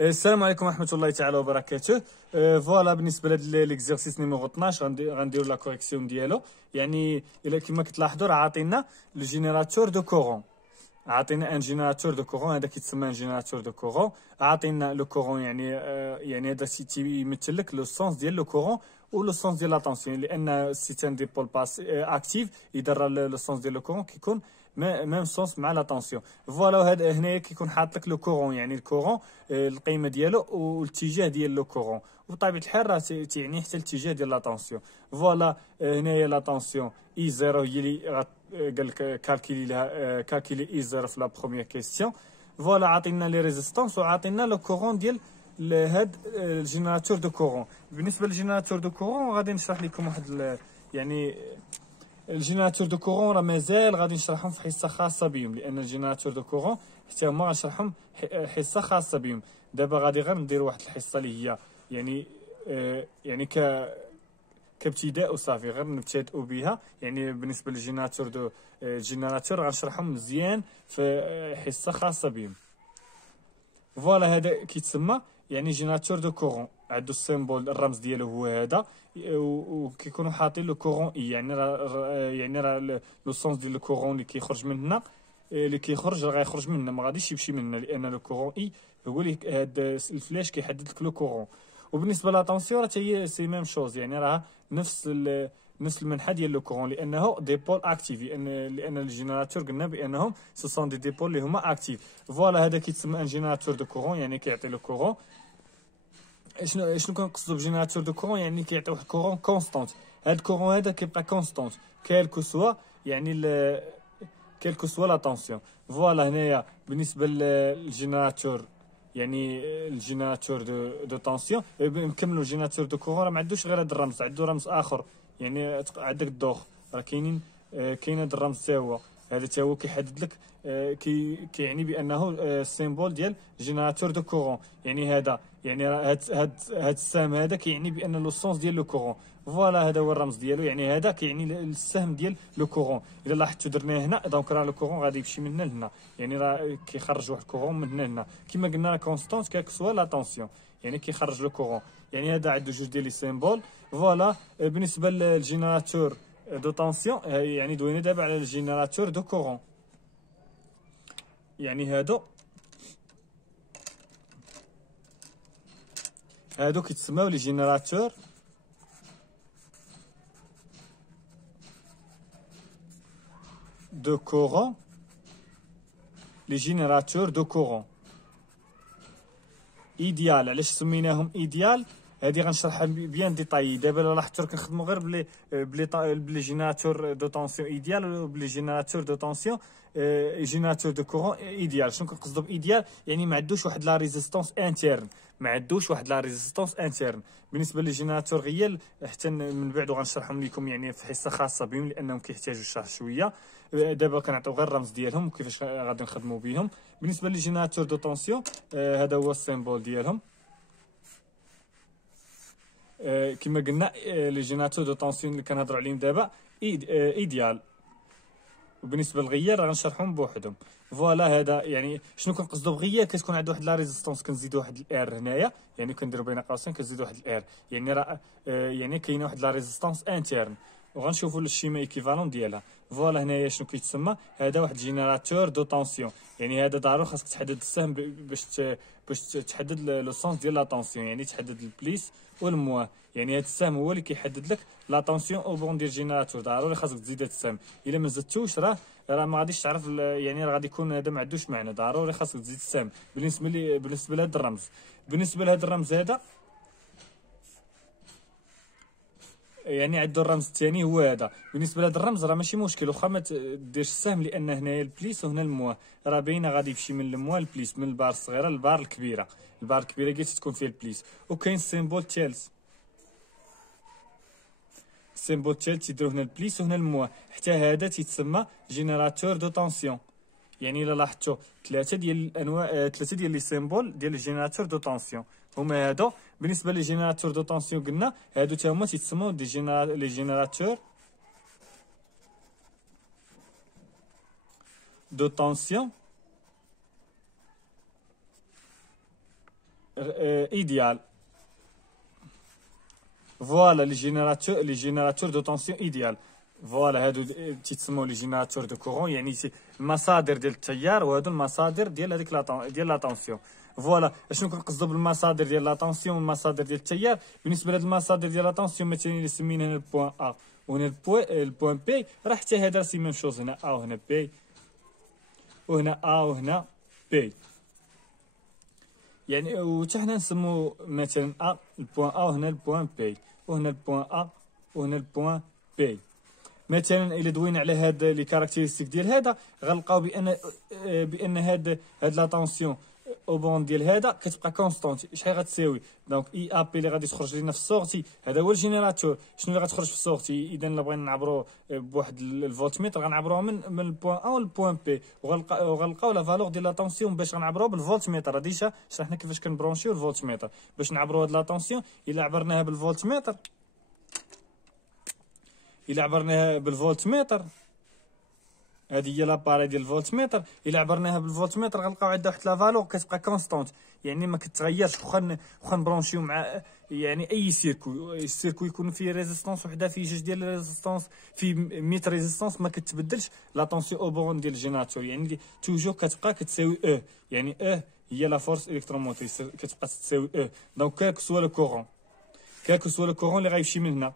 السلام عليكم ورحمه الله تعالى وبركاته. فوالا بالنسبه لهذا ليكزيرسيس نيميرو 12 غنديرو لا كوريكسيون ديالو. يعني الا كما كتلاحظوا راه عاطينا لو جينيراتور دو كورون، عاطينا ان جينيراتور دو كورون، هذا كيتسمى ان جينيراتور دو كورون. عاطينا لو كورون يعني هذا تيمثل لك لو سونس ديال لو كورون و لو سونس ديال لاتونسيون، لان سيتان دي بول باس اكتيف يدير لو سونس ديال لو كورون كيكون ميم سونس مع لاتونسيون. فوالا هذا هنايا كيكون حاط لك لو كورون، يعني الكورون القيمه ديالو والاتجاه ديال لو كورون، وبطبيعه الحال راه تيعني حتى الاتجاه ديال لاتونسيون. فوالا هنايا لاتونسيون اي زيرو هي اللي قال لك كالكيلي لها، كالكيلي اي زيرو في لا بروميير كيستيون. فوالا عاطينا لي ريزيستانس وعاطينا لو كورون ديال هاد الجينيراتور دو كورون. بالنسبه للجينيراتور دو كورون غادي نشرح لكم واحد يعني الجينيراتور دو كورون راه مازال غادي نشرحهم في حصه خاصه بهم، لان الجينيراتور دو كورون حتى هما غنشرحهم حصه خاصه بهم. دابا غادي غير ندير واحد الحصه اللي هي يعني كابتداء وصافي، غير نبتدئوا بها. يعني بالنسبه للجينيراتور دو الجينيراتور غنشرحهم مزيان في حصه خاصه بهم. فوالا هذا كيتسمى يعني جينيراتور دو كورون، عندو السيمبول الرمز ديالو هو هذا، وكيكونوا حاطين لو كورون اي، يعني راه لو سونس ديال لو كورون اللي كيخرج من هنا، اللي كيخرج راه غيخرج من هنا، ما غاديش يمشي من هنا، لان لو كورون اي هو اللي هاد الفلاش كيحدد لك لو كورون. وبالنسبه لاتونسيون راه هي سي ميم شوز، يعني راه نفس المنحى ديال لو كورون، لانه دي بول اكتيف، لان الجينيراتور قلنا بانهم سو سون دي بول اللي هما اكتيف. فوالا هذا كيتسمى ان جينيراتور دو كورون، يعني كيعطي لو كورون. شنو كنقصدو بجينيراتور دو كورون؟ يعني كيعطي واحد كورون كونستانت. هاد الكورون هذا كيبقى كونستانت كالكو سوا، يعني كالكو سوا لا طونسيون. فوالا هنايا بالنسبه للجينيراتور، يعني الجينيراتور دو طونسيون نكملوا. الجينيراتور دو كورون راه ما عندوش غير هذا الرمز، عندو رمز اخر، يعني عندك الدوخ راه كاين هذا الرمز حتى هو، هذا حتى هو كيحدد لك كيعني بانه السيمبول ديال جينيراتور دو كورون. يعني هذا يعني هاد السهم هذا كيعني بان لو سونس ديال لو كورون. فوالا هذا هو الرمز ديالو، يعني هذا كيعني السهم ديال لو كورون. الا لاحظتوا درناه هنا دونك راه لو كورون غادي يمشي من هنا لهنا، يعني راه كيخرج واحد الكورون من هنا لهنا، كما قلنا راه كونستانت كالك سوا لا طونسيون، يعني كيخرج لو كورون. يعني هذا عنده جوج ديال لي سيمبول. فوالا بالنسبه للجينيراتور دو طونسيون، يعني دوينا دابا على الجينيراتور دو كورون. يعني هادو كيتسماو لي جينيراتور دو كورون، لي جينيراتور دو كورون ايديال. علاش سميناهم ايديال؟ هادي غنشرحها بيان ديطاي. دابا لو لاحظتوا كنخدموا غير بلي جينيراتور دو طونسيون ايديال وبلي جينيراتور دو طونسيون جينيراتور دو كورون ايديال. شنو كنقصدوا بايديال؟ يعني ما عندوش واحد لا ريزيستونس انترن، بالنسبه لي جينيراتور غيال حتى من بعد غنشرحهم لكم يعني في حصه خاصه بهم، لانهم كيحتاجوا الشرح شويه. دابا كنعطيو غير الرمز ديالهم وكيفاش غادي نخدموا بهم. بالنسبه لي جينيراتور دو طونسيون هذا هو السيمبول ديالهم. كما قلنا لي جينيراتور دو طونسيون اللي كنهضروا عليهم دابا ايديال، وبالنسبه للغيار غنشرحهم بوحدهم. فوالا هذا يعني شنو كنقصدوا بغيار؟ كتكون عنده واحد لا ريزيستونس، كنزيدوا واحد الار هنايا، يعني كنديروا بين قوسين كنزيدوا واحد الار، يعني راه يعني كاينه واحد لا ريزيستونس انترن، وغنشوفوا الشيما ايكيفالون ديالها. فوالا هنايا شنو كيتسمى؟ هذا واحد جينيراتور دو طونسيون، يعني هذا ضروري خاصك تحدد السهم باش تحدد لو سونس ديال لا طونسيون، يعني تحدد البليس والموان. يعني هذا السهم هو اللي كيحدد لك لا طونسيون او بون ديال جينيراتور. ضروري خاصك تزيد هذا السهم، الا ما زدتوش راه ما غاديش تعرف، يعني راه غادي يكون هذا ما عندوش معنى. ضروري خاصك تزيد السهم. بالنسبه لهذا الرمز، هذا يعني عندو الرمز الثاني هو هذا. بالنسبه لهذا الرمز راه ماشي مشكل، واخا ما ديرش السهم، لان هنايا البليس وهنا الموان راه باينه غادي يمشي من الموان البليس، من البار الصغيره للبار الكبيره. البار الكبيره كي تكون فيها البليس. وكاين السيمبول الثالث، تيديرو هنا البليس وهنا الموان، حتى هذا تيتسمى جينيراتور دو طونسيون. يعني الا لاحظتوا ثلاثه ديال الانواع، ثلاثه ديال لي سيمبول ديال الجينيراتور دو طونسيون هما هادو. بالنسبه لي جينيراتور دو طونسيون قلنا هادو تا هما تيتسموا لي جينيراتور دو طونسيون ايديال. فوالا لي جينيراتور دو طونسيون ايديال. فوالا هادو تيتسموا لي جينيراتور دو كورون، يعني المصادر ديال التيار، وهادو المصادر ديال هذيك ديال لا طونسيون. فوالا اشنو كنقصدوا بالمصادر ديال لا طونسيون والمصادر ديال التيار؟ بالنسبه لهاد المصادر ديال لا طونسيون مثلا اللي سمينا هنا البوان ا وهنا البوان بي، راه حتى هذا سي ميم شوز، هنا ا وهنا بي، وهنا ا وهنا بي. يعني وحتى حنا نسمو مثلا ا البوان ا وهنا البوان بي، وهنا البوان ا وهنا البوان بي. مثلا الا دوينا على هاد لي كاركتيرستيك ديال هذا، غنلقاو بان هاد لا طونسيون او بون ديال هذا كتبقى كونستونت. شحال غتساوي؟ دونك اي ا بي اللي غادي تخرج لنا في السورتي، هذا هو الجينيراتور. شنو اللي غتخرج في السورتي؟ اذا الا بغينا نعبروا بواحد الفولتميتر غنعبروه من البوان ا للبوان بي، وغنلقاو لا فالور ديال لا طونسيون. باش غنعبروه بالفولتميتر، ديجا شرحنا كيفاش كنبرونشيو الفولتميتر. باش نعبروا هاد لا طونسيون الا عبرناها بالفولتميتر، هذه هي لاباري ديال الفولتميتر. الا عبرناها بالفولتميتر غنلقاو عندها واحد لا فالور كتبقى كونستونت، يعني ما كتغيرش. واخا نبرونشيو مع يعني اي سيركوي، السيركوي يكون فيه ريزيستونس وحده، فيه جوج ديال ريزيستونس، فيه 100 ريزيستونس، ما كتبدلش لا طونسيون او بون ديال الجينيراتور، يعني توجور كتبقى كتساوي او. يعني او هي لا فورس الكتروموتريس كتبقى تساوي او. دونك كالكو سوا لو كورون اللي غيمشي من هنا،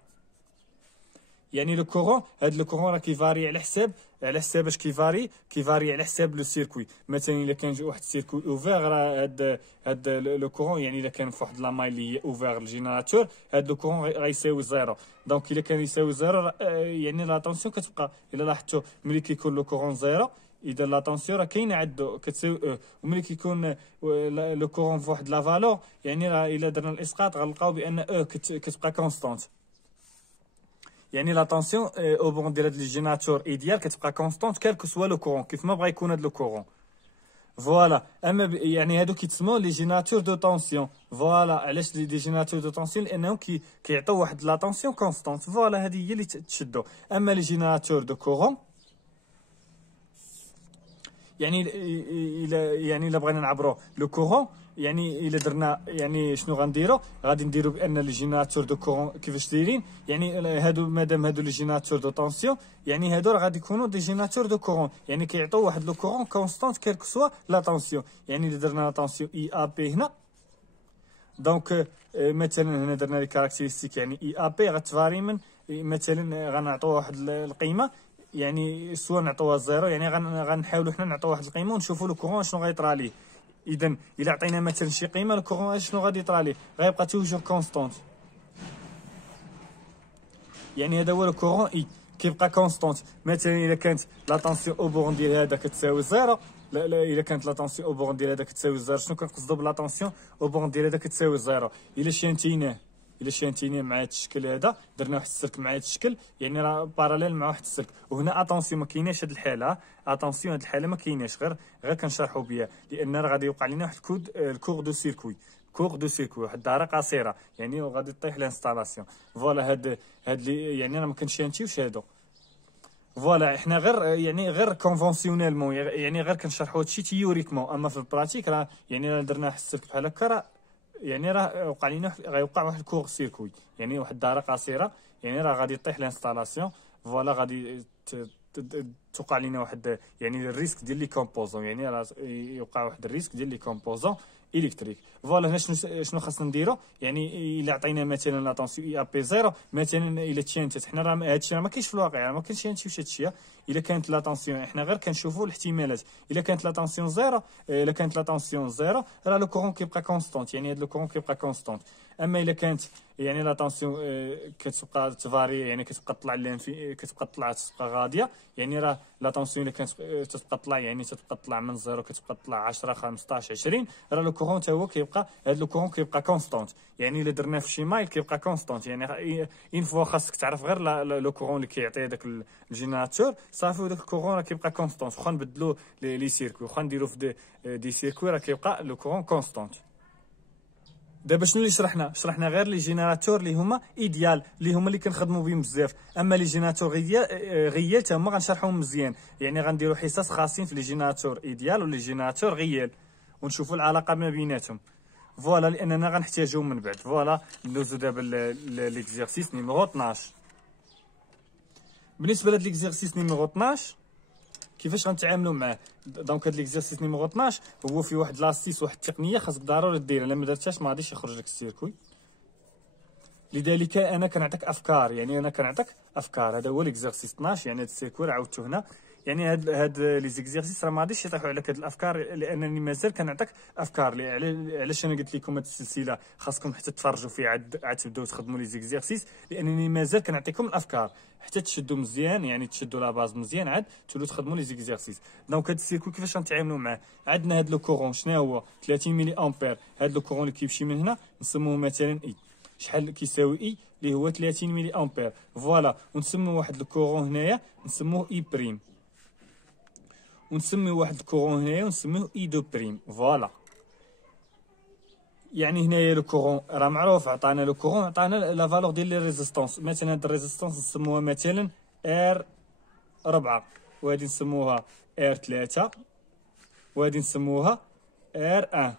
يعني لو كورون، هاد لو كورون راه كيفاري على حساب اش كيفاري على حساب لو سيركوي. مثلا الا كان واحد السيركوي اوفير، راه هاد لو كورون، يعني الا كان في واحد لا ماي اللي هي اوفير الجينيراتور، هاد لو كورون غيساوي زيرو. دونك الا كان يساوي زيرو، يعني لا طونسيون كتبقى، الا لاحظتوا ملي كيكون لو كورون زيرو، اذا لا طونسيون راه كاينه عندو كتساوي او. وملي كيكون لو كورون في واحد لا فالور، يعني راه الا درنا الاسقاط غنلقاو بان او كتبقى كونستونت. يعني لا طونسيون او بون ديال هاد لي جينيراتور ايديال كتبقى كونستونت كالكو سوا لو كورون، كيف ما بغا يكون هاد لو كورون. فوالا. اما يعني هادو كيتسموا لي جينيراتور دو طونسيون. فوالا. علاش لي جينيراتور دو طونسيون؟ لانهم كيعطيو واحد لا طونسيون كونستونت. فوالا هادي هي اللي تشدو. اما لي جينيراتور دو كورون، يعني الا بغينا نعبروا لو كورون، يعني الا درنا، يعني شنو غادي نديرو بان لي جينيراتور دو كورون كيفاش دايرين. يعني هادو مادام هادو لي جينيراتور دو طونسيون، يعني هادو راه غادي يكونوا دي جينيراتور دو كورون، يعني كيعطيو واحد لو كورون كونستونت كالكو سوا لا طونسيون. يعني الا درنا لا طونسيون اي ا بي هنا، دونك مثلا هنا درنا لي كاركتيرستيك، يعني اي ا بي غتفاري من، مثلا غنعطيو واحد القيمه، يعني سوا نعطوها زيرو، يعني غنحاولوا حنا نعطيو واحد القيمه ونشوفوا لو كورون شنو غيطرى ليه. اذا الا عطينا مثلا شي قيمه، لو كورون شنو غادي يطرى ليه؟ غيبقى توجور كونستونت. يعني هذا هو لو كورون اي كيبقى كونستونت. مثلا الا كانت لا طونسيون او بورن ديال هذا كتساوي زيرو، لا الا كانت لا طونسيون او بورن ديال هذا كتساوي زيرو، شنو كنقصدوا بلا طونسيون او بورن ديال هذا كتساوي زيرو؟ الا شانتيناه مع هذا الشكل هذا، درنا واحد السلك مع هذا الشكل، يعني راه باراليل مع واحد السلك. وهنا اتونسيون ما كايناش هذه الحاله، اتونسيون هذه الحاله ما كايناش، غير كنشرحوا بها، لان راه غادي يوقع لنا واحد الكور دو سيركوي، واحد الدائره قصيره، يعني وغادي طيح الانستالاسيون. فوالا هاد يعني راه ما كنشانتيوش هادو. فوالا حنا غير كونفونسيونيلمون، يعني غير كنشرحوا هادشي تيوريكمون. اما في البراتيك راه يعني درنا واحد السلك بحال هكا، راه يعني راه غيوقع واحد الكور سيركوي، يعني واحد الدائره قصيره، يعني راه غادي طيح الانستالاسيون. فوالا غادي توقع لنا واحد، يعني الريسك ديال لي كومبوزون، يعني راه يوقع واحد الريسك ديال لي كومبوزون الكتريك. فوالا هنا شنو خاصنا نديرو؟ يعني الا عطينا مثلا لا طونسيون اي ا بي زيرو، مثلا الا تشانتت، حنا راه هادشي راه ما كاينش في الواقع، ما كنشانتيوش هادشي. الا كانت لا طونسيون، حنا غير كنشوفوا الاحتمالات. الا كانت لا طونسيون زيرو، راه لو كورون كيبقى كونستونت، يعني هاد لو كورون كيبقى كونستونت. اما الا كانت يعني لا طونسيون كتبقى تفاري، يعني كتبقى تطلع تبقى غاديه، يعني راه لا طونسيون اللي كانت تبقى تطلع، يعني تبقى تطلع من زيرو، كتبقى تطلع 10 15 20، راه لو كورون حتى هو كيبقى، هاد لو كورون كيبقى كونستونت. يعني الا درناه في شي مايل كيبقى كونستونت، يعني اين فوا خاصك تعرف غير لو كورون اللي كيعطي هذاك الجينيراتور صافي، وداك الكورون راه كيبقى كونستونت. واخا نبدلوا لي سيركوي، واخا نديروا في دي سيركوي، راه كيبقى لو كورون كونستونت. دابا شنو اللي شرحنا غير لي جينيراتور اللي هما ايديال، اللي كنخدموا بهم بزاف. اما لي جينيراتور غيال تا هما غنشرحوهم مزيان، يعني غنديروا حصص خاصين في لي جينيراتور ايديال ولي جينيراتور غيال، ونشوفوا العلاقه ما بيناتهم. فوالا لاننا غنحتاجوهم من بعد. فوالا ندوزو دابا ليكزيرسيس نيميرو 12. بالنسبه لهاد ليكزيرسيس نيميرو 12 كيفاش غنتعاملوا معاه؟ دونك هاد ليكزيرسيس نيميرو 12 هو فيه واحد لاستيس، واحد التقنيه خاصك ضروري ديرها، الا ما درتهاش ما غاديش يخرج لك السيركوي. لذلك انا كنعطيك افكار، يعني انا كنعطيك افكار. هذا هو ليكزيرسيس 12، يعني هاد السيركوي عاودته هنا. يعني هاد لي زيكزيرسيس راه ما غاديش يطيحوا عليك هاد الافكار، لانني مازال كنعطيك افكار. علاش انا قلت لكم هاد السلسله خاصكم حتى تفرجوا فيها عاد تبداو تخدموا لي زيكزيرسيس، لانني مازال كنعطيكم الافكار حتى تشدوا مزيان، يعني تشدوا لا باز مزيان عاد تولوا تخدموا لي زيكزيرسيس. دونك هاد السيركوي كيفاش غنتعاملوا معاه؟ عندنا هاد لو كورون شنو هو 30 ملي امبير. هاد لو كورون اللي كيمشي من هنا نسموه مثلا اي. شحال كيساوي اي؟ اللي هو 30 ملي امبير. فوالا ونسموا واحد الكورون هنايا نسموه اي بريم، ونسمي واحد الكورون هنايا ونسميوه اي دو بريم. فوالا يعني هنايا لو كورون راه معروف، عطانا لو كورون عطانا لا فالور ديال لي ريزيستونس. مثلا هاد الريزيستونس نسموها مثلا ار 4، وهادي نسموها ار 3، وهادي نسموها ار 1.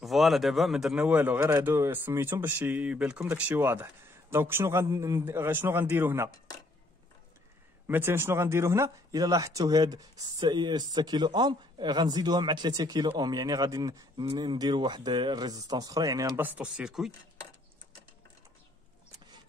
فوالا دابا ما درنا والو، غير هادو سميتهم باش يبان لكم داكشي واضح. دونك شنو غنديرو هنا؟ مثلا شنو غنديرو هنا؟ الا لاحظتوا هاد 6 كيلو اوم غنزيدوها مع 3 كيلو اوم، يعني غادي نديرو واحد الريزيستونس اخرى، يعني غنبسطو السيركوي.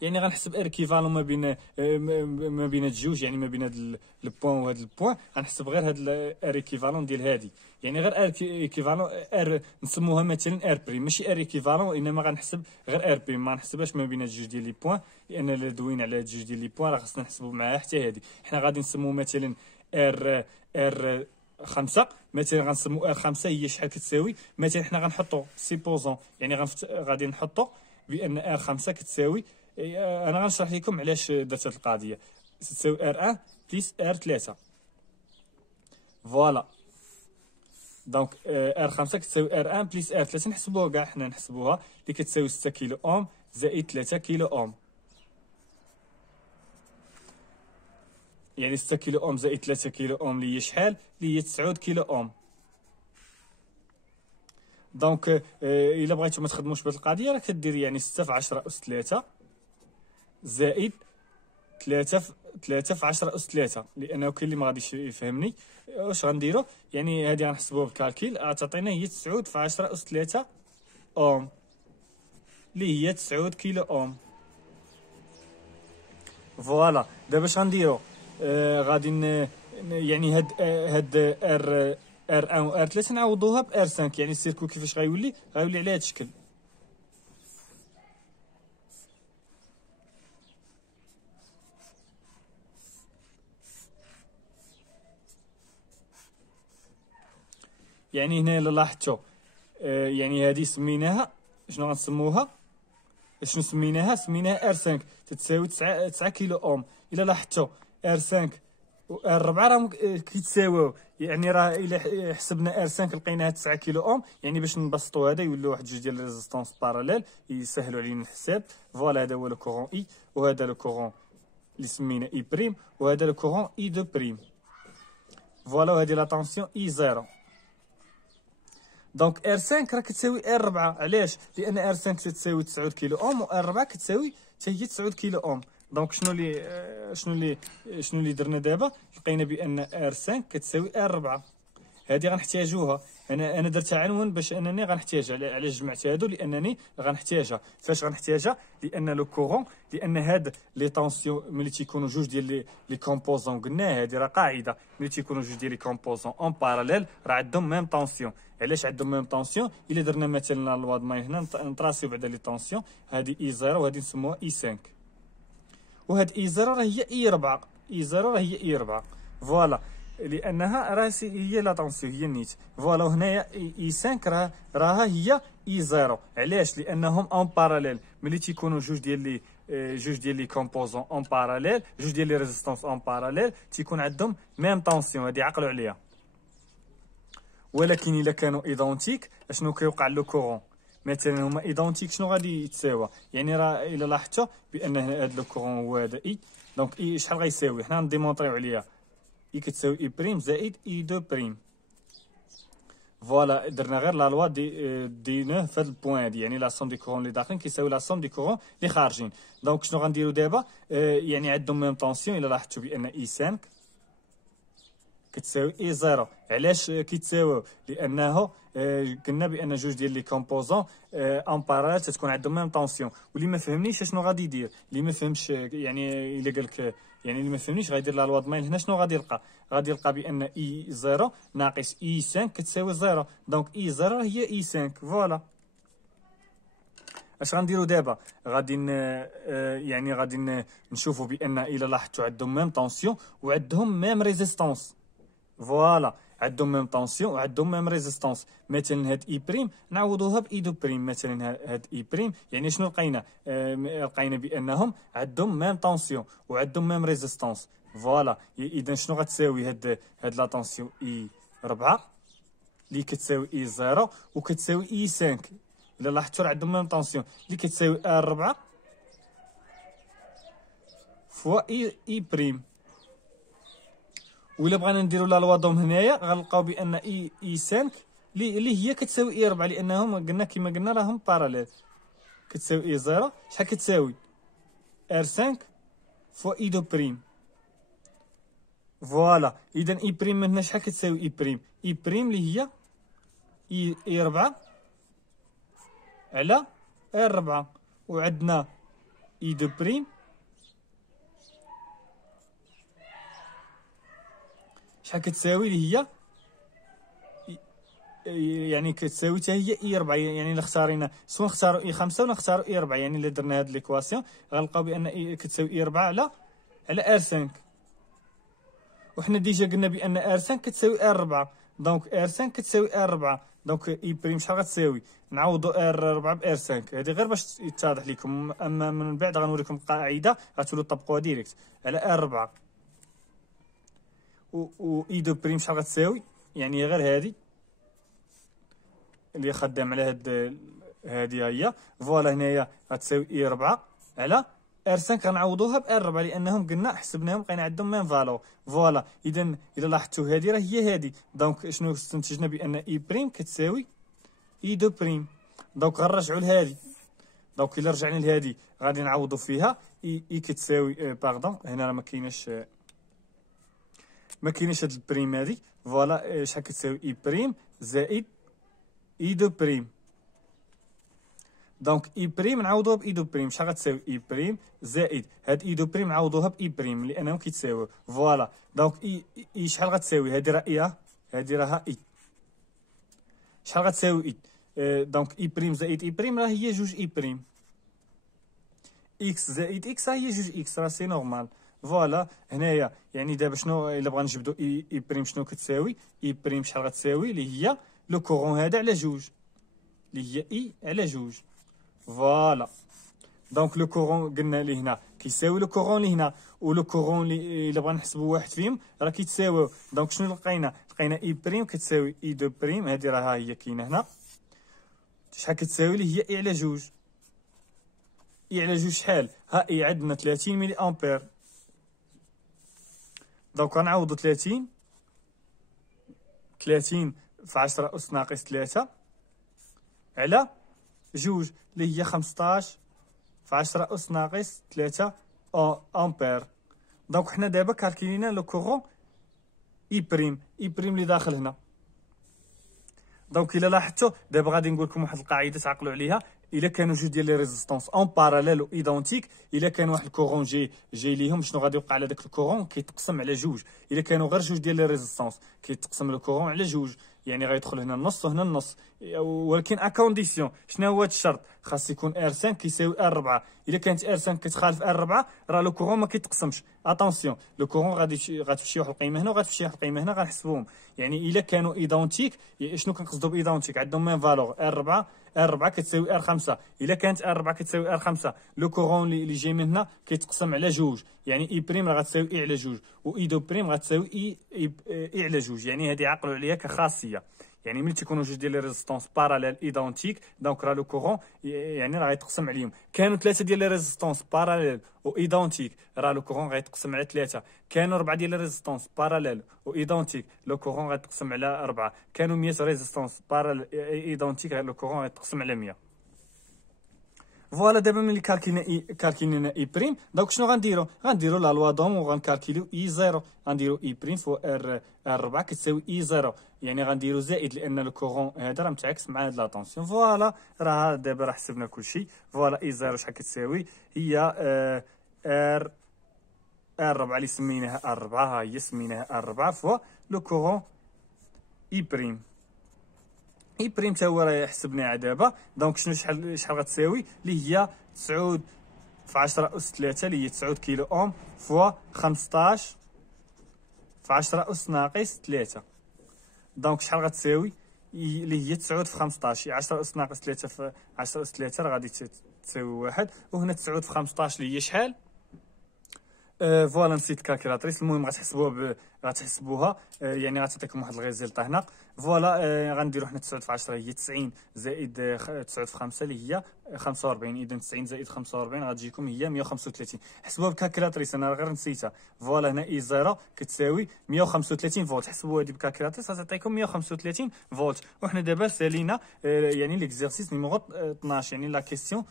يعني غنحسب ايكيفالون ما بين هاد الجوج، يعني ما بين هاد البوان وهاد البوان غنحسب غير هاد ايكيفالون ديال هادي، يعني غير ايكيفالون ار نسموها مثلا ار بريم، ماشي ايكيفالون، انما غنحسب غير ار بريم، ما نحسبهاش ما بين هاد الجوج ديال لي بوان، لان الا دوينا على هاد الجوج ديال لي بوان راه خصنا نحسبوا معاها حتى هادي. حنا غادي نسمو مثلا ار 5، مثلا غنسمو ار 5 هي شحال كتساوي. مثلا حنا غنحطو سيبوزون، يعني غادي نحطو بان ار 5 كتساوي، انا غنشرح لكم علاش درت هاد القضيه، تساوي ار 1 بليس ار 3. فوالا دونك ار 5 كتساوي ار 1 بليس ار 3، نحسبوها كاع حنا نحسبوها اللي كتساوي 6 كيلو اوم زائد 3 كيلو اوم، يعني 6 كيلو اوم زائد 3 كيلو اوم اللي هي شحال؟ اللي هي 9 كيلو اوم. دونك الا بغيتو ما تخدموش بهاد القضيه راه كدير يعني 6 في 10 اس 3 زائد 3 في 10 اس 3، لانه كاين اللي ما غاديش يفهمني واش غنديرو. يعني هادي غنحسبوها بالكالكيل، غتعطينا هي 9 في 10 اس 3 اوم، اللي هي 9 كيلو اوم. فوالا دابا اش غنديرو؟ غادي يعني هاد ار 1 و ار 3 نعوضوها ب ار 5، يعني السيركو كيفاش غيولي على هاد الشكل. يعني هنا الا لاحظتوا يعني هذه سميناها شنو غنسموها؟ شنو سميناها ار 5 تتساوي 9 كيلو اوم. الا لاحظتوا ار 5 و ار 4 راهم كيتساويو، يعني راه الا حسبنا ار 5 لقيناها 9 كيلو اوم، يعني باش نبسطوا هذا يولوا واحد جوج ديال ريزيستونس باراليل يسهلوا علينا الحساب. فوالا هذا هو لو كورون اي، وهذا لو كورون اللي سمينا اي بريم، وهذا لو كورون اي دو بريم. فوالا وهذه لا طونسيون اي 0. دونك ار 5 راه كتساوي ار 4، علاش؟ لان ار 5 تساوي 9 كيلو اوم، و ار 4 كتساوي حتى هي 9 كيلو اوم. دونك شنو اللي درنا دابا؟ لقينا بان ار 5 كتساوي ار 4. هذه غنحتاجوها، انا درتها عنوان باش انني غنحتاجها. علاش جمعت هادو؟ لانني غنحتاجها. فاش غنحتاجها؟ لان لو كورون، لان هاد لي طونسيون ملي تيكونوا جوج ديال لي كومبوزون، قلنا هذه راه قاعده، ملي تيكونوا جوج ديال لي كومبوزون اون باراليل راه عندهم ميم طونسيون. علاش عندهم ميم طونسيون؟ الا درنا مثلا الواد ماي هنا نطراسيو بعدا لي طونسيون، هذه اي 0 وهذه نسموها اي 5، وهاد اي 0 راه هي اي 4، اي 0 راه هي اي 4. فوالا لانها راه هي لا طونسيون هي النيت. فوالا وهنايا اي 5 راها هي اي 0. علاش؟ لانهم اون باراليل. ملي تيكونوا جوج ديال لي كومبوزون اون باراليل، جوج ديال لي ريزيستونس اون باراليل، تيكون عندهم ميم طونسيون. هادي عقلوا عليها. ولكن الا كانوا ايدونتيك اشنو كيوقع لو كورون؟ مثلا هما ايدونتيك شنو غادي يتساوى؟ يعني راه الا لاحظتوا بان هذا لو كورون هو هذا اي، دونك اي شحال غيساوي؟ حنا نديمونطريو عليها اي كتساوي اي بريم زائد اي دو بريم. فوالا درنا غير لا لوا ديناه في هذا البوان هادي، يعني لا سوم دي كورون اللي داخلين كيساوي لا سوم دي كورون اللي خارجين. دونك شنو غنديرو دابا؟ يعني عندهم ميم طونسيون. الا لاحظتوا بان اي 5 كتساوي اي 0. علاش كيتساويو؟ لانه قلنا بان جوج ديال لي كومبوزون اون باراليل تتكون عندهم ميم طونسيون. واللي ما فهمنيش شنو غادي يدير، اللي ما فهمش يعني الا قالك يعني اللي ما فهمنيش غيدير لا لوا دمايل هنا، شنو غادي يلقى؟ غادي يلقى بان اي 0 ناقص اي 5 كتساوي 0. دونك اي 0 هي اي 5. فوالا اش غنديرو دابا؟ غادي يعني غادي نشوفوا بان الا لاحظتوا عندهم ميم طونسيون وعندهم ميم ريزيستونس. فوالا عندهم ميم طونسيون وعندهم ميم ريزيستونس. مثلا هاد اي بريم نعوضوها باي دو بريم. مثلا هاد اي بريم يعني شنو لقينا؟ لقينا بانهم عندهم ميم طونسيون وعندهم ميم ريزيستونس. فوالا اذا شنو غتساوي هاد لا طونسيون؟ اي 4 اللي كتساوي اي 0 وكتساوي اي 5. الا لاحظتوا راه عندهم ميم طونسيون اللي كتساوي ار 4 فوا اي بريم. وإلا بغينا نديرو لا لوا دوم هنايا غنلقاو بان اي 5 اللي هي كتساوي اي 4 لانهم قلنا كيما قلنا راهم باراليل. كتساوي اي 0 شحال كتساوي؟ ار 5 فوا اي 2 بريم. فوالا اذا اي بريم من هنا شحال كتساوي؟ اي بريم اللي هي اي 4 على ار 4. وعندنا اي 2 بريم شحال كتساوي؟ اللي هي يعني كتساوي حتى هي اي 4. يعني الا اختارينا سواء نختاروا اي 5 ولا نختاروا اي 4، يعني الا درنا هاد ليكواسيون غنلقاو بان اي كتساوي اي 4 على ار 5. وحنا ديجا قلنا بان ار 5 كتساوي ار 4. دونك ار 5 كتساوي ار 4. دونك اي بريم شحال غتساوي؟ نعوضوا ار 4 بار 5. هذه غير باش يتضح لكم، اما من بعد غنوريكم قاعده غتولوا تطبقوها ديريكت على ار 4. و اي 2 بريم شحال غتساوي؟ يعني غير هذه اللي خدام على هذه هي. فوالا هنايا غتساوي اي 4 على ار 5. غنعوضوها بار 4 لانهم قلنا حسبناهم لقينا عندهم ميم فالور. فوالا اذا الا لاحظتوا هذه راه هي هذه. دونك شنو استنتجنا؟ بان اي بريم كتساوي اي 2 بريم. دونك غنرجعوا لهذه. دونك الا رجعنا لهذه غادي نعوضوا فيها اي كتساوي باردون هنا راه ما كايناش هاد البريم هادي. فوالا شحال كتساوي؟ اي بريم زائد اي 2 بريم. دونك اي بريم نعوضوها باي 2 بريم شحال غتساوي؟ اي بريم زائد هاد اي 2 بريم نعوضوها باي بريم لانهم كيتساويو. فوالا دونك اي شحال غتساوي؟ هادي راه اي، هادي راها اي. شحال غتساوي اي؟ دونك اي بريم زائد اي بريم راه هي جوج اي بريم. اكس زائد اكس راه هي جوج اكس، راه سي نورمال. فوالا هنايا يعني دابا شنو الا بغا نجبدو اي بريم شنو كتساوي؟ اي بريم شحال غتساوي؟ اللي هي لو كورون هذا على جوج، اللي هي اي على جوج. فوالا دونك لو كورون قلنا اللي هنا كيساوي لو كورون اللي هنا، ولو كورون اللي الا بغا نحسبوا واحد فيهم راه كيتساويو. دونك شنو لقينا اي بريم كتساوي اي 2 بريم. هذه راه هي كاينه هنا. شحال كتساوي؟ اللي هي اي على جوج. اي على جوج شحال؟ ها اي عندنا 30 ملي امبير. دونك غنعوضو 30 في 10 أس ناقص 3 على جوج اللي هي 15 في 10 أس ناقص 3 أمبير. دونك حنا دابا كالكيلينا لو كورون اي بريم اللي داخل هنا. دونك الا لاحظتوا دابا غادي نقول لكم واحد القاعده تعقلوا عليها. الا كانوا جوج ديال لي ريزيستونس اون باراليل و ايدونتيك، الا كان واحد الكورون جاي ليهم شنو غادي يوقع على داك الكورون؟ كيتقسم على جوج. الا كانوا غير جوج ديال لي ريزيستونس كيتقسم الكورون على جوج، يعني غيدخل هنا النص وهنا النص. ولكن ا كونديسيون شنو هو هذا الشرط؟ خاص يكون ار 5 كيساوي ار 4. الا كانت ار 5 كتخالف ار 4 راه لو كورون ما كيتقسمش. اتونسيون لو كورون غتمشي واحد القيمه هنا وغتمشي واحد القيمه هنا غنحسبوهم. يعني الا كانوا ايدونتيك، شنو كنقصدوا بايدونتيك؟ عندهم ميم فالور ار 4 كتساوي ار 5. الا كانت ار 4 كتساوي ار 5 لو كورون اللي جاي من هنا كيتقسم على جوج، يعني اي بريم راه غتساوي اي على جوج، و اي 2 بريم غتساوي اي على جوج. يعني هذه عقلوا عليها كخاصيه. يعني ملي تيكونوا جوج ديال لي ريزيستونس باراليل ايدونتيك دونك راه لو كورون يعني راه غيتقسم عليهم. كانوا ثلاثه ديال لي ريزيستونس باراليل و ايدونتيك راه لو كورون غيتقسم على ثلاثه. كانوا اربعه ديال لي ريزيستونس باراليل و ايدونتيك لو كورون غيتقسم على اربعه. كانوا 100 ريزيستونس باراليل ايدونتيك لو كورون غيتقسم على 100. فوالا دابا ملي كالكيلينا اي بريم دونك شنو غنديرو لا لوا دوم وغنكالكيليو اي زيرو. غنديرو اي بريم فوا ار 4 كتساوي اي زيرو، يعني غنديرو زائد لان الكورون هذا راه متعكس مع هاد لا طونسيون. فوالا راه دابا راه حسبنا كلشي. فوالا اي زيرو شحال كتساوي هي ار 4 اللي سميناها ار 4، ها هي سميناها ار 4 فوا لو كورون اي بريم. اي بريم تا هو راه حسبناها دابا. دونك شحال غتساوي اللي هي 9 في 10 أس 3 اللي هي 9 كيلو اوم فوا 15 في 10 أس ناقص 3. دونك شحال غتساوي اللي هي 9 في 15 10 أس ناقص 3 في 10 أس 3 راه غادي تساوي 1. وهنا 9 في 15 اللي هي شحال؟ فوالا نسيت كالكيلاتريس. المهم غتحسبوها يعني غتعطيكم واحد الريزلت هنا. فوالا غنديرو حنا 9 في 10 هي 90 زائد 9 في 5 اللي هي 45. اذا 90 زائد 45 غتجيكم هي 135. حسبوها بالكالكيلاتريس انا غير نسيتها. فوالا هنا اي زيرو كتساوي 135 فولت. حسبوها هذه بالكالكيلاتريس غتعطيكم 135 فولت. وحنا دابا سالينا يعني ليكزيرسيس نيميرو 12 يعني لا كيسيون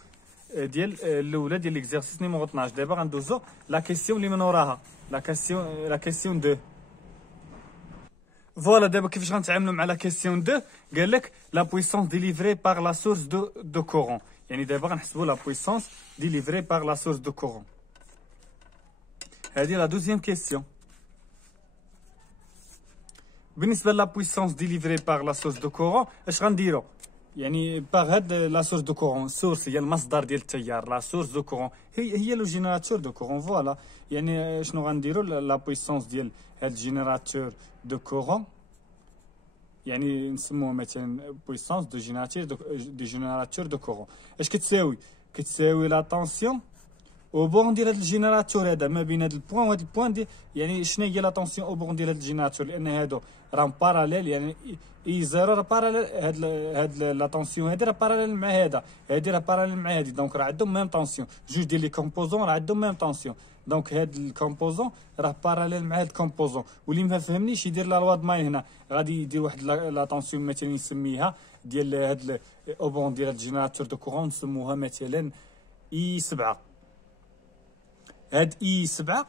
ديال الاولى ديال ليكزيرسيس نيميرو 12. دابا غندوزو لا كيسيون اللي من وراها لا كيسيون 2. فوالا دابا كيفاش غنتعاملوا مع لا كيسيون 2؟ قال لك لا بويسونس ديليفري باغ لا سورس دو كورون. يعني دابا غنحسبوا لا بويسونس ديليفري باغ لا سورس دو كورون. هذه لا دوزيام كيسيون. بالنسبه لا بويسونس ديليفري باغ لا سورس دو كورون اش غنديروا؟ يعني باغ هاد لا سورس دو كورون، سورس هي المصدر ديال التيار، لا سورس دو كورون هي لو جينيراتور دو كورون. فوالا يعني شنو غنديروا؟ لا بويسونس ديال هاد الجينيراتور دو كورون يعني نسموه مثلا بويسونس دو جينيراتور دو كورون. اش كتساوي؟ كتساوي لا طونسيون او بون ديال هاد الجينيراتور هذا ما بين هاد البوان وهاد البوان ديال يعني شنو هي لا طونسيون او بون ديال هاد الجينيراتور؟ لان هادو راهم باراليل يعني اي زيرو راه باراليل هاد لا طونسيون هادي راه باراليل مع هذا، هادي راه باراليل مع هادي دونك راه عندهم ميم طونسيون. جوج ديال لي كومبوزون راه عندهم ميم طونسيون دونك هاد الكومبوزون راه باراليل مع هاد الكومبوزون. واللي ما فهمنيش يدير لا لوا دماين هنا غادي يدير واحد لا طونسيون مثلا يسميها ديال هاد او بون ديال هاد الجينيراتور دو كورون نسموها مثلا اي 7. هاد اي 7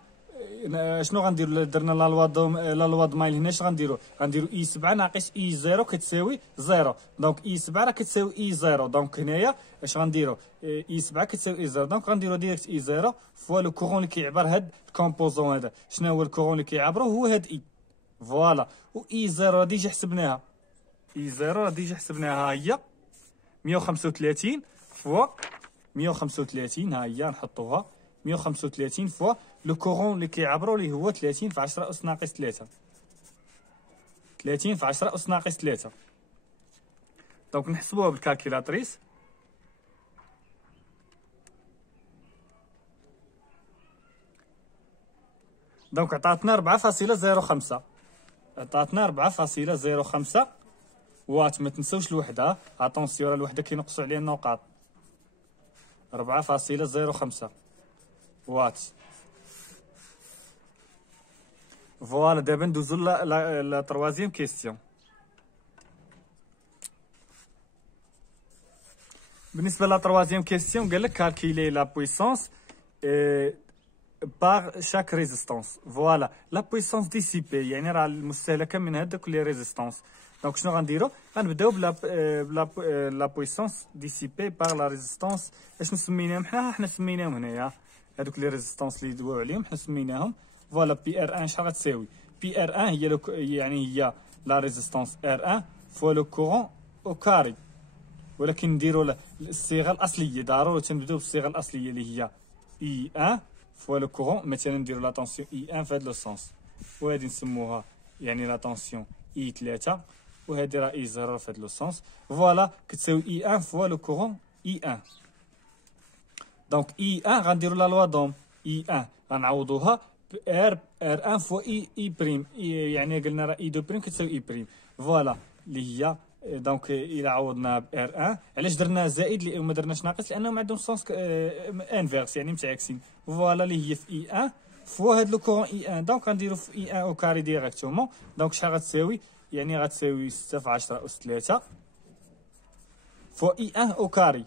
شنو غنديروا؟ درنا لا لوا دمايل هنا اش غنديروا؟ غنديروا اي 7 ناقص اي 0 كتساوي 0. دونك اي 7 راه كتساوي اي 0. دونك هنايا اش غنديروا؟ اي 7 كتساوي اي 0 دونك غنديروا ديريكت اي 0 فوا لو كورون اللي كيعبر هاد الكومبوزون هذا. شنو هو الكورون اللي كيعبرو؟ هو هاد اي. فوالا و اي 0 ديجا حسبناها. اي 0 ديجا حسبناها هي 135 فوا 135 ها هي نحطوها 135 فوا لو كورون اللي كيعبرو اللي هو 30 في 10 أس ناقص 3. 30 في 10 أس ناقص 3. دونك نحسبوها بالكالكيلاتريس. دونك عطاتنا 4.05. عطاتنا 4.05 وات. ما تنساوش الوحده، اتونسيون الوحده كينقصوا عليها النقاط. 4.05 وات. فوالا دابا ندوزو لا تروازيام كيستيون. بالنسبه لا تروازيام كيستيون قال لك كالكيلي لا بويسونس باغ شاك ريزيستونس. فوالا لا بويسونس ديسيبي يعني راه المستهلكه من هذوك لي ريزيستونس. دونك شنو غنديرو؟ غنبداو بلا بويسونس ديسيبي باغ لا ريزيستونس. اش نسميناهم حنا سميناهم هنايا هذوك لي ريزيستونس اللي دواو عليهم حنا سميناهم. فوالا بي ار 1 شحال غتساوي؟ بي ار 1 هي يعني هي لا ريزيستونس ار 1 فوا لو كورون او كاري. ولكن نديرو الصيغه الاصليه، ضروري تنبداو بالصيغه الاصليه اللي هي اي 1 فوا لو كورون. مثلا نديرو لا طونسيون اي 1 في هذا لو سونس وهذه نسموها يعني لا طونسيون اي 3 وهذه راه اي 0 في هذا لو سونس. فوالا كتساوي اي 1 فوا لو كورون اي 1. دونك اي 1 غنديرو لا لوا دوم اي 1 غنعوضوها ار 1 فوا اي بريم. يعني قلنا راه اي 2 بريم كتساوي اي بريم. فوالا اللي هي دونك الى عوضنا ب ار 1. علاش درنا زائد وما درناش ناقص؟ لانهم عندهم سونس انفيرس يعني متعاكسين. فوالا اللي هي في اي 1 فوا هاد لو كورون اي 1. دونك غنديرو في اي 1 او كاري ديريكتومون. دونك شحال غتساوي؟ يعني غتساوي 6 في 10 أس 3 فوا اي 1 او كاري.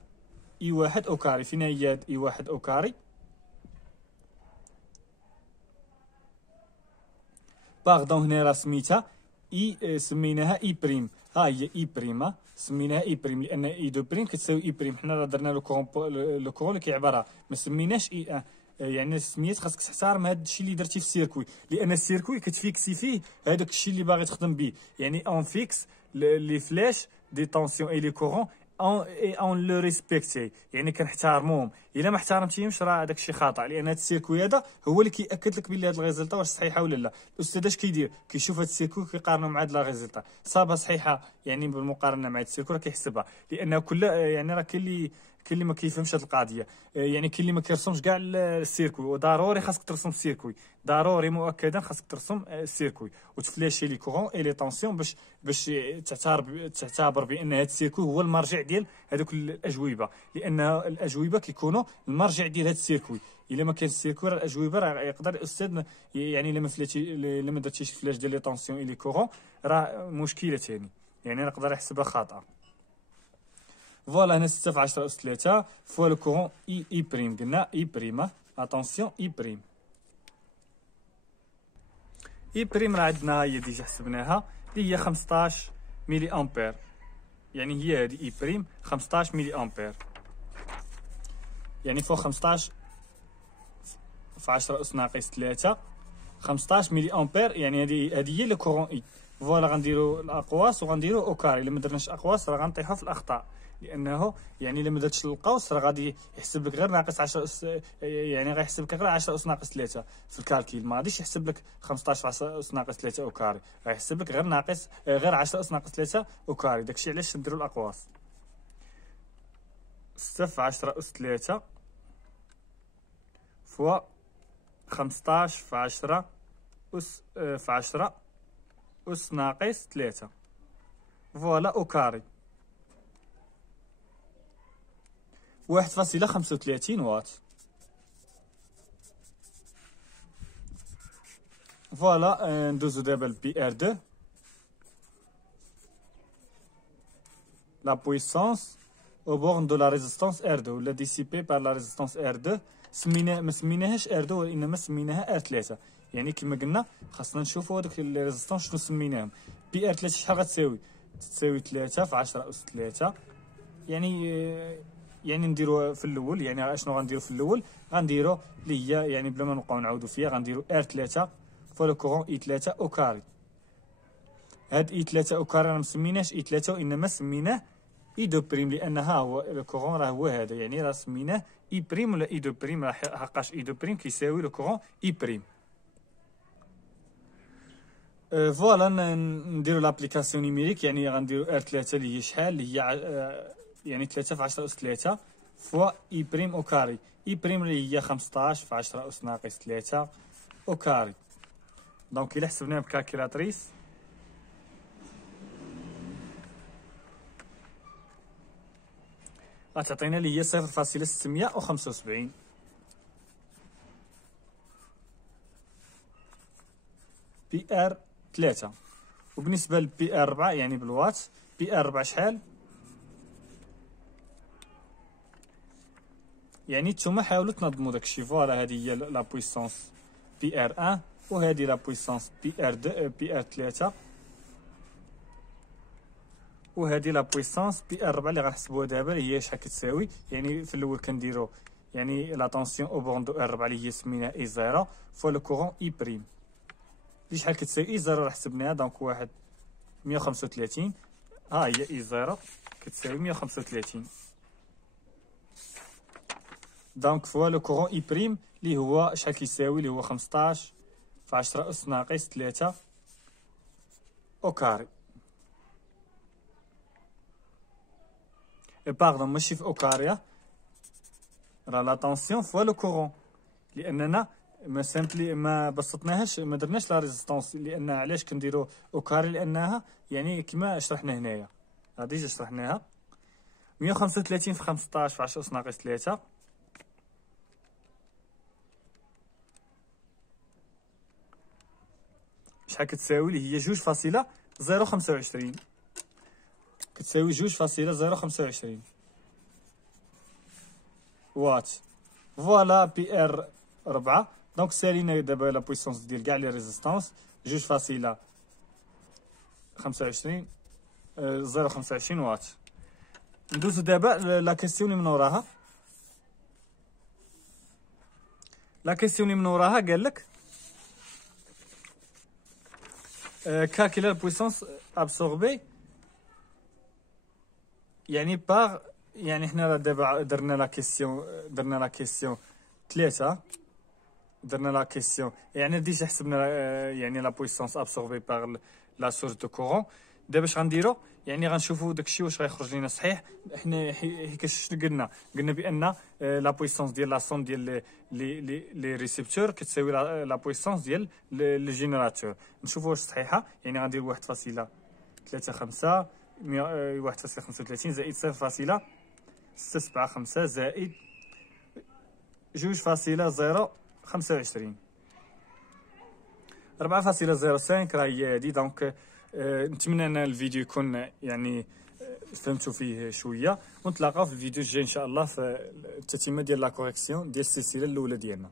اي 1 او كاري فين هي اي 1 او كاري؟ باغدون هنا راه سميتها اي، سميناها اي بريم. ها هي اي بريم، سميناها اي بريم لان اي دو بريم كتساوي اي بريم. حنا راه درنا لو كورون اللي كيعبرها، ما سميناش اي 1. يعني السميات خاصك تحترم هذا الشيء اللي درتي في السيركوي، لان السيركوي كتفيكسي فيه هذاك الشيء اللي باغي تخدم به. يعني اون فيكس لي فلاش دي طونسيون اي لي كورون اون لو ريسبكتي، يعني كنحترموهم. الا ما احترمتيهمش راه هذاك الشيء خطا، لان هذا السيركوي هذا هو اللي كياكد لك بلي هاد الريزلطه واش صحيحه ولا لا. الاستاذ اش كيدير؟ كيشوف هاد السيركوي كيقارنو مع هاد لا ريزلطه، صابها صحيحه يعني بالمقارنه مع هاد السيركوي راه كيحسبها. لانه كل يعني راه كاين اللي ما كيفهمش هاد القضيه. يعني كاين اللي ما كيرسمش كاع السيركوي، وضروري خاصك ترسم السيركوي، ضروري مؤكدا خاصك ترسم السيركوي وتفلاشي لي كورون اي لي طونسيون باش تعتبر بان هاد السيركوي هو المرجع ديال هذوك الاجوبه، لان الاجوبه كيكونوا المرجع ديال هاد السيركوي. الا ما كان السيركوي راه الاجوبه راه يقدر الاستاذ يعني الا ما درتيش فلاش ديال لي طونسيون اي لي كورون راه مشكله ثاني، يعني نقدر يحسبها خطا. فوالا هنا 6 في 10 أس 3 فوا لو كورون اي بريم. قلنا اي بريم، اتونسيون اي بريم. اي بريم راه عندنا هي ديجا حسبناها اللي هي 15 ملي امبير. يعني هي هذه اي بريم 15 ملي امبير، يعني فوق 15 في 10 أس ناقص 3 15 ملي امبير. يعني هذه هي لو كورون اي. فوالا غنديرو الاقواس وغنديرو او كاري. الا ما درناش اقواس راه غنطيحو في الاخطاء، لانه يعني الا ما درتش القوس راه غادي يحسب لك غير ناقص 10 أس، يعني غيحسب لك غير 10 أس ناقص 3 في الكالكيل. ما غاديش يحسب لك 15 في 10 أس ناقص 3 او كاري، غيحسب لك غير 10 أس ناقص 3 او كاري. داكشي علاش نديرو الاقواس. 6 في 10 أس 3 فوا 15 في 10 أس في 10 أس ناقص 3. فوالا او كاري 1.35 واط. فوالا ندوزو دابا لبي ار 2. لا بويسونس او بورن دو لا ريزيستونس ار 2 ولا ديسيبي بار لا ريزيستونس ار 2. ما سميناهاش ار 2 وانما سميناها ار 3. يعني كما قلنا خاصنا نشوفوا هذوك لي ريزيستونس شنو سميناهم. بي ار 3 شحال غتساوي؟ تساوي 3 في 10 أس 3. يعني نديرو في الاول، يعني اشنو غنديرو في الاول؟ غنديرو اللي هي يعني بلا ما نبقاو نعاودو فيها، غنديرو ار 3 فوا لو كورون اي 3 او كاري. هاد اي 3 او كاري راه مسميناش اي 3 وانما سميناه اي دو بريم، لان ها هو لو كورون راه هو هذا، يعني راه سميناه اي بريم ولا اي دو بريم، راه حقاش اي دو بريم كيساوي لو كورون اي بريم. فوالا نديرو لابليكاسيون نيميريك. يعني غنديرو ار 3 اللي هي شحال؟ اللي هي يعني 3 في 10 أس 3 فوا اي بريم او كاري. اي بريم اللي هي 15 في 10 أس ناقص 3 او كاري. دونك الا حسبناها بكالكيلاتريس غتعطينا اللي هي 0.675. بي ار 3. وبالنسبه لبي ار 4 يعني بالوات، بي ار 4 شحال؟ يعني نتوما حاولوا تنظموا داكشي. فوالا هذه هي لا بويسونس بي ار 1 وهذه لا بويسونس بي ار 2 بي ار 3 وهذه لا بويسونس بي ار 4 اللي غنحسبوها دابا اللي هي شحال كتساوي. يعني في الاول كنديرو يعني لا طونسيون او بورن دو ار 4 اللي هي سميناها اي 0 فوا لو كورون اي بريم اللي شحال كتساوي. اي 0 راه حسبناها دونك 135. ها هي اي 0 كتساوي 135. دونك فوا لو كورون اي بريم اللي هو شحال كيساوي؟ اللي هو 15 في 10 أس ناقص 3 او كاري. باردون ماشي في او كاري، راه لا طونسيون فوا لو كورون، لاننا ما سامبلي ما بسطناهاش، ما درناش لا ريزيستونس، لان علاش كنديرو او كاري؟ لانها يعني كما شرحنا هنايا، ديجا شرحناها. 135 في 15 في 10 أس ناقص 3 شحال كتساوي؟ اللي هي 2.025 كتساوي 2.025 وات. فوالا بي ار 4. دونك سالينا دابا لا بويسونس ديال كاع لي ريزيستونس 2.25 0.25 وات. ندوزو دابا لا كيسيون اللي من وراها. لا كيسيون اللي من وراها قال لك كالكيلا بويسونس ابسوربي، يعني باغ، يعني حنا دابا درنا لا كيسيون 3، درنا لا كيسيون يعني ديجا حسبنا يعني لا بويسونس ابسوربي باغ لا سورس دو كورون. دابا اش غنديرو؟ يعني غنشوفو داكشي واش غيخرج لينا صحيح. حنا حيت شنو قلنا بان لا بويسونس ديال لا سون ديال لي ريسيبتور كتساوي لا بويسونس ديال لي جينيراتور. نشوفو واش صحيحه. يعني غندير 1.35 1.35 زائد 0.675 زائد 2.025 4.05 راه هي هادي. دونك نتمنى ان الفيديو يكون يعني فهمتوا فيه شويه، ونتلاقاو في الفيديو الجاي ان شاء الله في التتمه ديال لا كوريكسيون ديال السلسله الاولى ديالنا.